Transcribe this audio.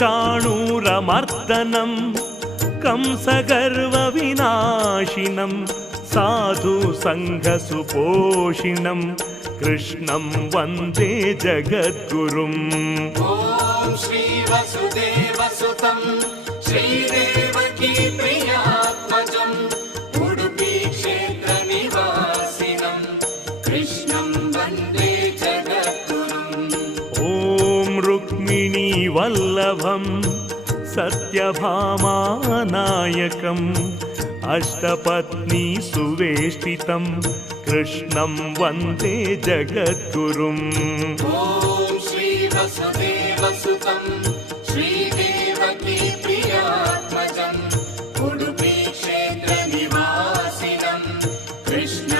चाणूरमर्दनं कंसगर्वविनाशिनं साधु सङ्घसुपोषिणं कृष्णं वन्दे प्रियात्मजम् उडुपि क्षेत्रनिवासिनं कृष्णं वन्दे रुक्मिणी वल्लभं सत्यभामानायकम् अष्टपत्नी सुवेष्टितं कृष्णं वन्दे जगद्गुरुम् श्रीवसुदेवसुतं श्रीदेवकी प्रियात्मजम् उडुपि क्षेत्रनिवासिनं कृष्ण